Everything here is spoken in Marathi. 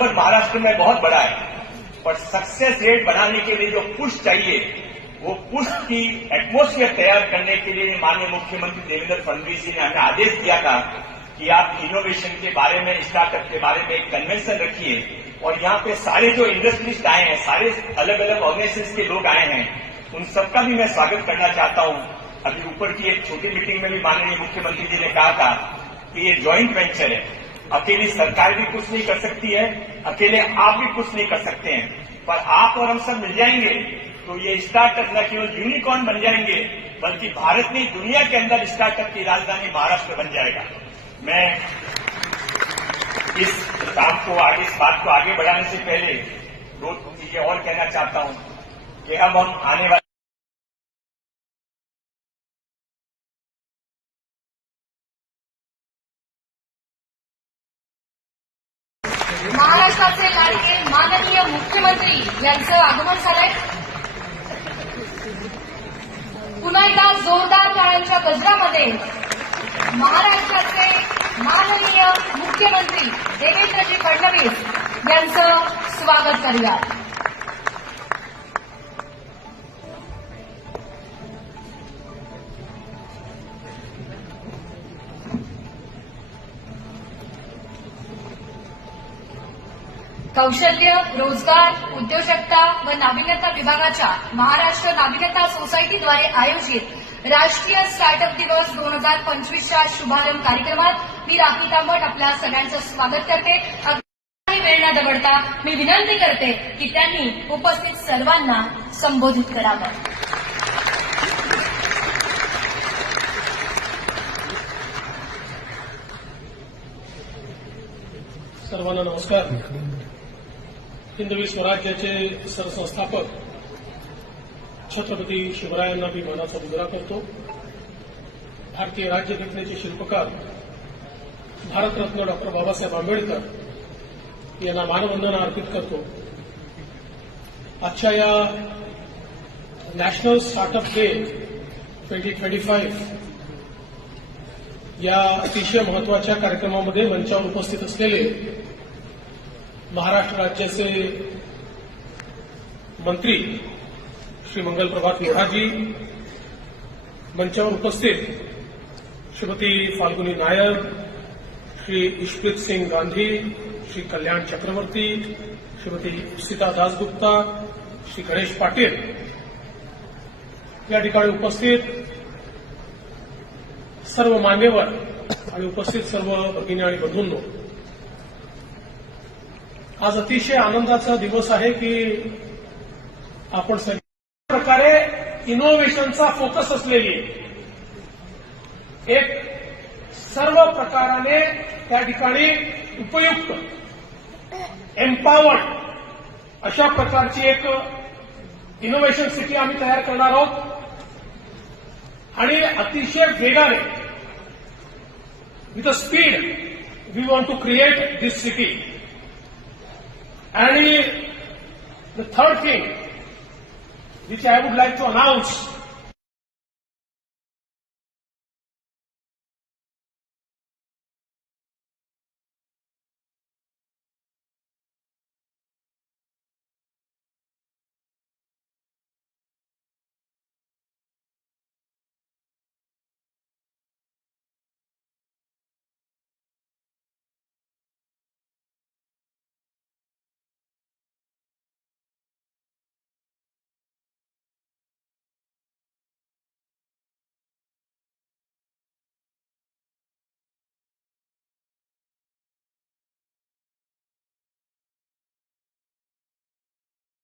नंबर महाराष्ट्र में बहुत बड़ा है, पर सक्सेस रेट बनाने के लिए जो पुश चाहिए, वो पुश की एटमॉस्फेयर तैयार करने के लिए माननीय मुख्यमंत्री देवेंद्र फडणवीस जी ने हमें आदेश दिया था कि आप इनोवेशन के बारे में, स्टार्टअप के बारे में एक कन्वेंशन रखिए। और यहाँ पे सारे जो इंडस्ट्रिस्ट आए हैं, सारे अलग अलग ऑर्गेनाइजेशन के लोग आए हैं, उन सबका भी मैं स्वागत करना चाहता हूँ। अभी ऊपर की एक छोटी मीटिंग में भी माननीय मुख्यमंत्री जी ने कहा था कि ये ज्वाइंट वेंचर है, अकेली सरकार भी कुछ नहीं कर सकती है, अकेले आप भी कुछ नहीं कर सकते हैं, पर आप और हम सब मिल जाएंगे तो ये स्टार्टअप न केवल यूनिकॉर्न बन जाएंगे, बल्कि भारत में दुनिया के अंदर स्टार्टअप की राजधानी महाराष्ट्र बन जाएगा। मैं इस काम को आगे, इस बात को आगे बढ़ाने से पहले दो चीजें और कहना चाहता हूं कि अब हम आने वाले महाराष्ट्राचे लाडके माननीय मुख्यमंत्री यांचं आगमन झालंय। पुन्हा एकदा जोरदार टाळ्यांच्या गजरामध्ये महाराष्ट्राचे माननीय मुख्यमंत्री देवेंद्रजी फडणवीस यांचं स्वागत करूया। कौशल्य, रोजगार, उद्योजकता व नाविन्यता विभागाच्या महाराष्ट्र नाविन्यता सोसायटीद्वारे आयोजित राष्ट्रीय स्टार्टअप दिवस 2025च्या शुभारंभ कार्यक्रमात मी राखी तांबट आपल्या सगळ्यांचं स्वागत करते। काही वेळ न दवडता मी विनंती करते की त्यांनी उपस्थित सर्वांना संबोधित करावं। सर्वांना नमस्कार। हिंदवी स्वराज्याचे सरसंस्थापक छत्रपती शिवरायांना मी मानाचा मुजरा करतो। भारतीय राज्यघटनेचे शिल्पकार भारतरत्न डॉक्टर बाबासाहेब आंबेडकर यांना मानवंदना अर्पित करतो। आजच्या या नॅशनल स्टार्टअप डे 2025 या अतिशय महत्वाच्या कार्यक्रमामध्ये मंचावर उपस्थित असलेले महाराष्ट्र राज्याचे मंत्री श्री मंगलप्रभात लोढाजी, मंचावर उपस्थित श्रीमती फाल्गुनी नायर, श्री ईशप्रीत सिंह गांधी, श्री कल्याण चक्रवर्ती, श्रीमती सीता दासगुप्ता, श्री गणेश पाटील या ठिकाणी उपस्थित सर्व मान्यवर आणि उपस्थित सर्व भगिनी आणि बंधूंनो, आज अतिशय आनंदाचा दिवस आहे की आपण सगळ्या प्रकारे इनोव्हेशनचा फोकस असलेली एक सर्व प्रकाराने त्या ठिकाणी उपयुक्त, एम्पावर्ड अशा प्रकारची एक इनोव्हेशन सिटी आम्ही तयार करणार आहोत आणि अतिशय वेगाने with a speed we want to create this city. And the third thing which I would like to announce